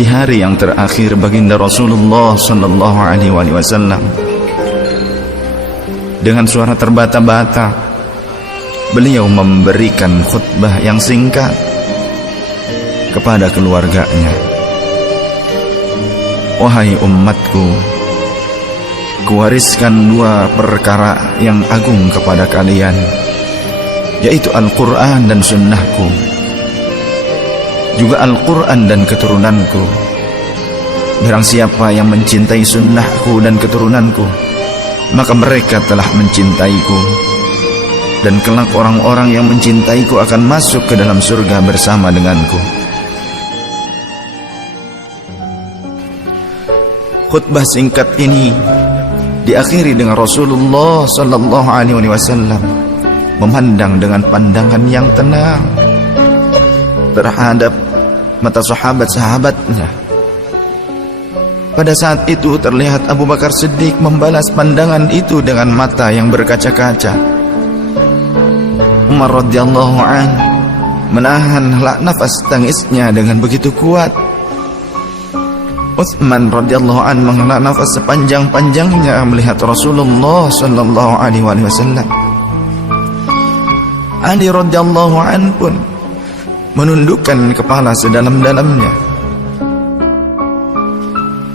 di hari yang terakhir baginda Rasulullah sallallahu alaihi wasallam, dengan suara terbata-bata beliau memberikan khutbah yang singkat kepada keluarganya. Wahai umatku, kuwariskan dua perkara yang agung kepada kalian, yaitu Al-Quran dan sunnahku, juga Al-Quran dan keturunanku. Barang siapa yang mencintai sunnahku dan keturunanku, maka mereka telah mencintaiku, dan kelak orang-orang yang mencintaiku akan masuk ke dalam surga bersama denganku. Khutbah singkat ini diakhiri dengan Rasulullah sallallahu alaihi wasallam memandang dengan pandangan yang tenang terhadap mata sahabat-sahabatnya. Pada saat itu terlihat Abu Bakar Siddiq membalas pandangan itu dengan mata yang berkaca-kaca. Umar radhiyallahu an menahan nafas tangisnya dengan begitu kuat. Utsman radhiyallahu an menghela nafas sepanjang-panjangnya melihat Rasulullah sallallahu alaihi wasallam. Ali radhiyallahu an pun menundukkan kepala sedalam-dalamnya,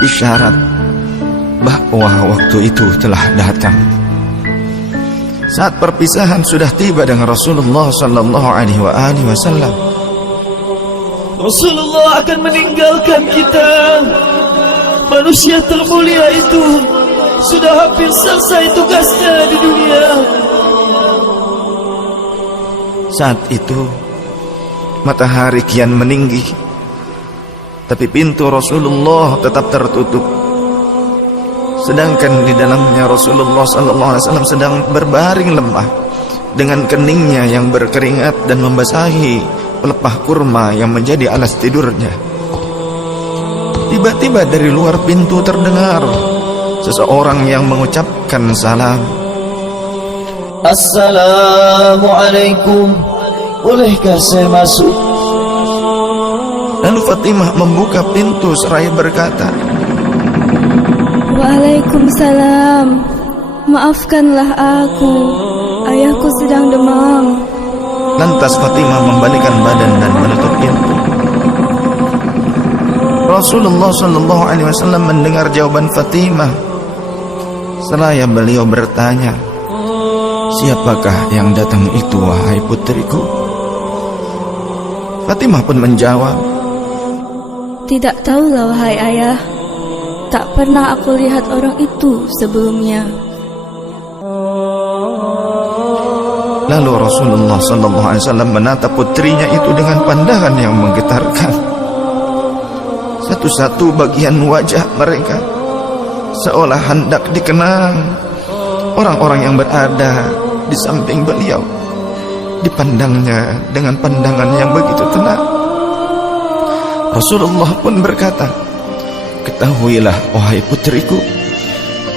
isyarat bahwa waktu itu telah datang. Saat perpisahan sudah tiba dengan Rasulullah sallallahu alaihi wasallam. Rasulullah akan meninggalkan kita. Manusia termulia itu sudah hampir selesai tugasnya di dunia. Saat itu matahari kian meninggi, tapi pintu Rasulullah tetap tertutup. Sedangkan di dalamnya Rasulullah sallallahu alaihi wasallam sedang berbaring lemah dengan keningnya yang berkeringat dan membasahi pelepah kurma yang menjadi alas tidurnya. Tiba-tiba dari luar pintu terdengar seseorang yang mengucapkan salam. Assalamualaikum, bolehkah saya masuk? Lalu Fatimah membuka pintu seraya berkata, Waalaikumsalam, maafkanlah aku, ayahku sedang demam. Lantas Fatimah membalikkan badan dan menutup pintu. Rasulullah sallallahu alaihi wasallam mendengar jawaban Fatimah. Seraya beliau bertanya, siapakah yang datang itu, wahai putriku? Fatimah pun menjawab, tidak tahulah wahai ayah, tak pernah aku lihat orang itu sebelumnya. Lalu Rasulullah sallallahu alaihi wasallam menatap putrinya itu dengan pandangan yang menggetarkan. Satu-satu bagian wajah mereka seolah hendak dikenang. Orang-orang yang berada di samping beliau dipandangnya dengan pandangan yang begitu tenang. Rasulullah pun berkata, ketahuilah wahai putriku,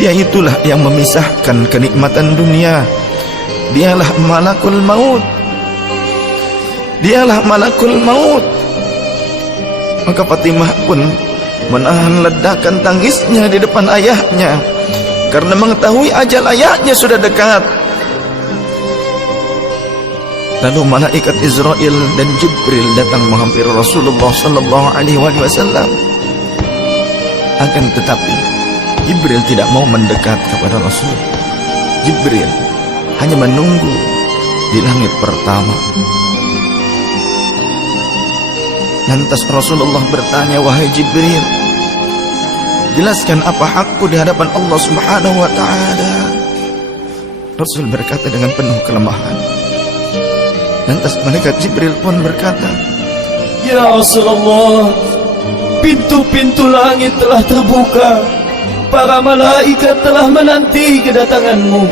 dia itulah yang memisahkan kenikmatan dunia. Dialah malakul maut. Dialah malakul maut. Maka Fatimah pun menahan ledakan tangisnya di depan ayahnya karena mengetahui ajal ayahnya sudah dekat. Lalu malaikat Israel dan Jibril datang menghampiri Rasulullah sallallahu alaihi wasallam. Akan tetapi Jibril tidak mau mendekat kepada Rasul. Jibril hanya menunggu di langit pertama. Lantas Rasulullah bertanya, wahai Jibril, jelaskan apa hakku di hadapan Allah Subhanahu wa ta'ala. Rasul berkata dengan penuh kelemahan. Lantas malaikat Jibril pun berkata, ya Rasulullah, pintu-pintu langit telah terbuka. Para malaikat telah menanti kedatanganmu.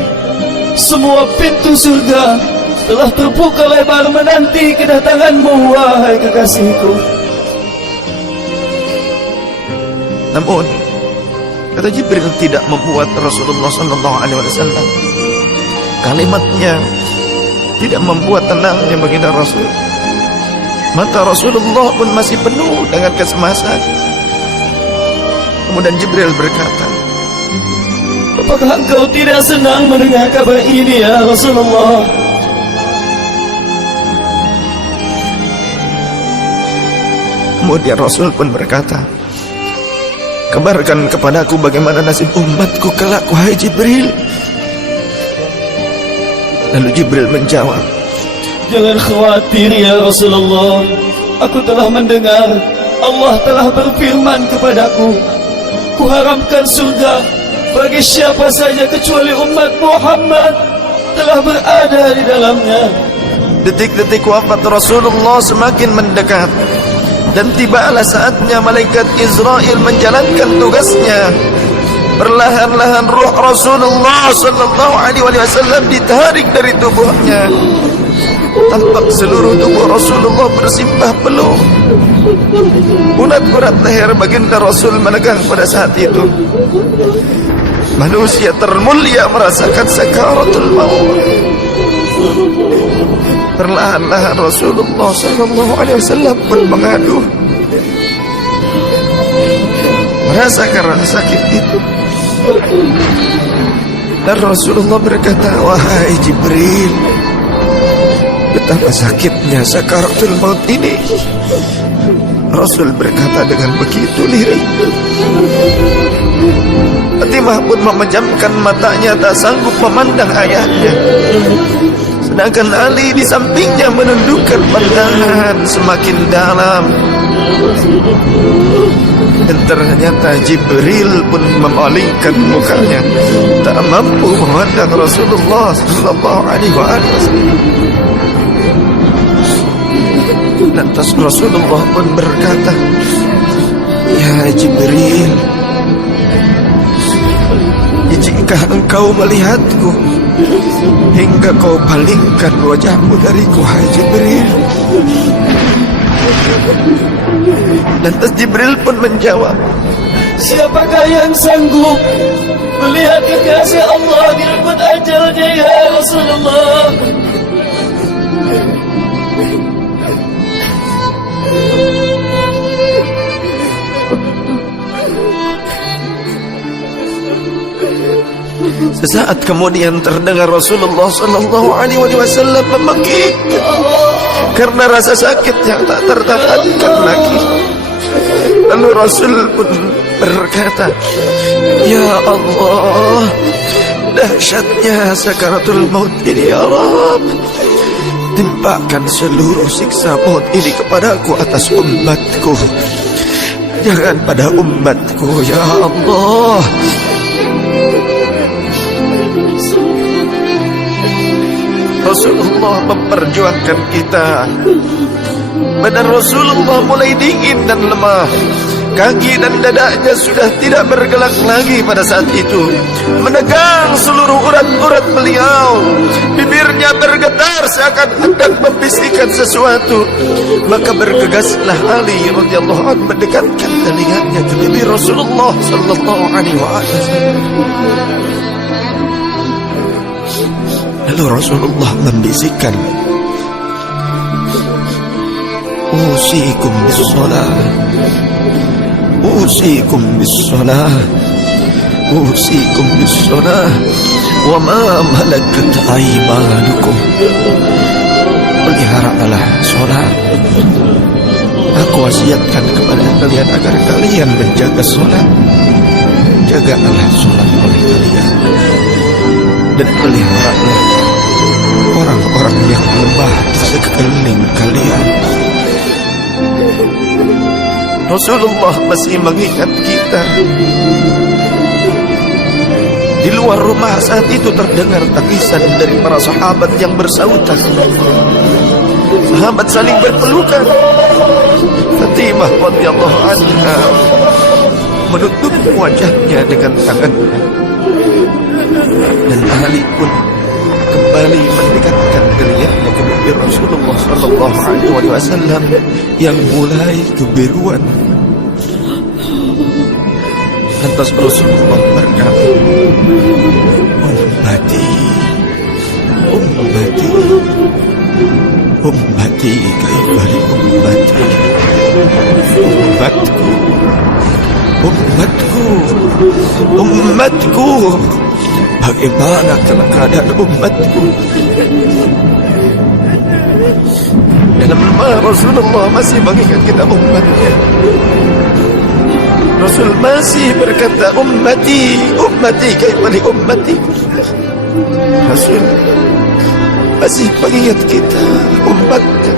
Semua pintu surga telah terbuka lebar menanti kedatanganmu, wahai kekasihku. Namun kata Jibril tidak membuat Rasulullah sallallahu alaihi wasallam, kalimatnya tidak membuat tenangnya baginda Rasul. Mata Rasulullah pun masih penuh dengan kecemasan. Kemudian Jibril berkata, apakah engkau tidak senang mendengar kabar ini ya Rasulullah? Kemudian Rasul pun berkata, kabarkan kepadaku bagaimana nasib umatku kelak, wahai Jibril. Lalu Jibril menjawab, jangan khawatir ya Rasulullah. Aku telah mendengar Allah telah berfirman kepadaku, kuharamkan surga bagi siapa saja kecuali umat Muhammad telah berada di dalamnya. detik-detik wafat Rasulullah semakin mendekat, dan tibalah saatnya malaikat Israel menjalankan tugasnya. Perlahan-lahan ruh Rasulullah sallallahu alaihi wasallam ditarik dari tubuhnya. Tampak seluruh tubuh Rasulullah bersimbah peluh. Urat-urat leher baginda Rasul menegang pada saat itu. Manusia termulia merasakan sakaratul maut. Perlahan-lahan Rasulullah sallallahu alaihi wasallam pun mengadu, merasakan rasa sakit itu. Dan Rasulullah berkata, wahai Jibril, betapa sakitnya sakaratul maut ini. Rasul berkata dengan begitu lirih. Fatimah pun memejamkan matanya, tak sanggup memandang ayahnya. Sedangkan Ali di sampingnya menundukkan pandangan semakin dalam. Dan ternyata Jibril pun memalingkan mukanya, tak mampu memandang Rasulullah sallallahu alaihi wasallam. Lantas Rasulullah pun berkata, ya Jibril, jika engkau melihatku hingga kau palingkan wajahmu dariku, hai Jibril. Lantas Jibril pun menjawab, siapakah yang sanggup melihat kekasih Allah direbut ajalnya ya Rasulullah? sesaat kemudian terdengar Rasulullah sallallahu alaihi wasallam membekik karena rasa sakit yang tak tertahankan lagi. Lalu Rasul pun berkata, ya Allah, dahsyatnya sakaratul maut ini ya Rabb. Timpakan seluruh siksa maut ini kepadaku atas umatku, jangan pada umatku ya Allah. Rasulullah memperjuangkan kita. Badan Rasulullah mulai dingin dan lemah. Kaki dan dadanya sudah tidak bergerak lagi pada saat itu. Menegang seluruh urat-urat beliau. Bibirnya bergetar seakan hendak membisikkan sesuatu. Maka bergegaslah Ali radhiyallahu anhu mendekatkan telinganya ke bibir Rasulullah sallallahu alaihi wasallam. Lalu Rasulullah membisikkan, usikum bis-shalah, usikum bis-shalah, usikum bis-shalah, wa ma malakat aymanukum. Peliharalah sholat. Aku wasiatkan kepada kalian agar kalian menjaga sholat. Jagalah sholat oleh kalian, dan peliharalah orang-orang yang lemah di sekeliling kalian. Rasulullah masih mengingat kita. Di luar rumah saat itu terdengar tangisan dari para sahabat yang bersautan. Sahabat saling berpelukan. Fatimah radhiyallahu anha menutup wajahnya dengan tangannya. Dan Ali pun kembali mendekatkan telinganya ke bibir Rasulullah sallallahu alaihi wasallam yang mulai kebiruan. Lantas Rasulullah berkata, ummati, ummati, ummati, kaifali ummati, ummatku, ummatku, umatku. Bagaimana keadaan umatku? Dalam lemah Rasulullah masih mengingat kita umatnya. Rasul masih berkata, ummati, ummati, kaifa li ummati. Rasul masih mengingat kita umatnya.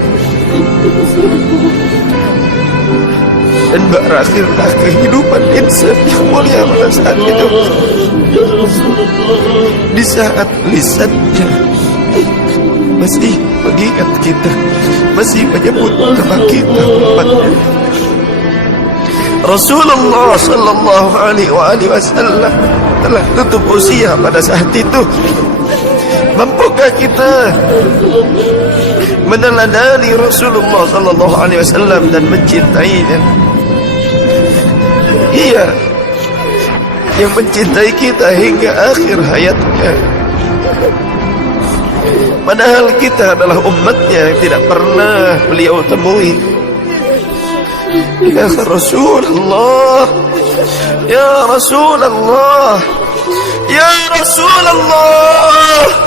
Dan berakhirlah kehidupan insan yang mulia pada saat itu. Di saat lisannya masih mengingat kita, masih menyebut nama kita umatnya. Rasulullah sallallahu alaihi wasallam telah tutup usia pada saat itu. Mampukah kita meneladani Rasulullah sallallahu alaihi wasallam dan mencintainya? Ia yang mencintai kita hingga akhir hayatnya. Padahal kita adalah umatnya yang tidak pernah beliau temui. Ya Rasulullah, ya Rasulullah, ya Rasulullah.